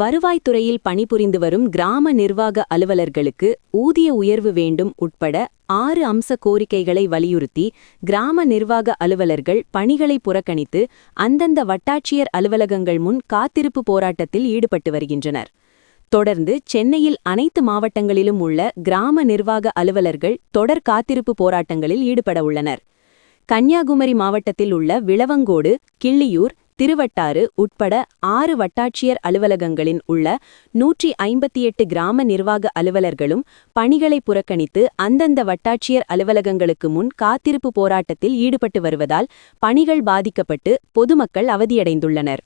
வருவாய்த்துறையில் பணிபுரிந்து வரும் கிராம நிர்வாக அலுவலர்களுக்கு ஊதிய உயர்வு வேண்டும் உட்பட ஆறு அம்ச கோரிக்கைகளை வலியுறுத்தி கிராம நிர்வாக அலுவலர்கள் பணிகளை புறக்கணித்து அந்தந்த வட்டாட்சியர் அலுவலகங்கள் முன் காத்திருப்பு போராட்டத்தில் ஈடுபட்டு வருகின்றனர். தொடர்ந்து சென்னையில் அனைத்து மாவட்டங்களிலும் உள்ள கிராம நிர்வாக அலுவலர்கள் தொடர் காத்திருப்பு போராட்டங்களில் ஈடுபட உள்ளனர். கன்னியாகுமரி மாவட்டத்தில் உள்ள விளவங்கோடு கிள்ளியூர் திருவட்டாறு உட்பட ஆறு வட்டாட்சியர் அலுவலகங்களின் உள்ள நூற்றி ஐம்பத்தி எட்டு கிராம நிர்வாக அலுவலர்களும் பணிகளை புறக்கணித்து அந்தந்த வட்டாட்சியர் அலுவலகங்களுக்கு முன் காத்திருப்பு போராட்டத்தில் ஈடுபட்டு வருவதால் பணிகள் பாதிக்கப்பட்டு பொதுமக்கள் அவதியடைந்துள்ளனர்.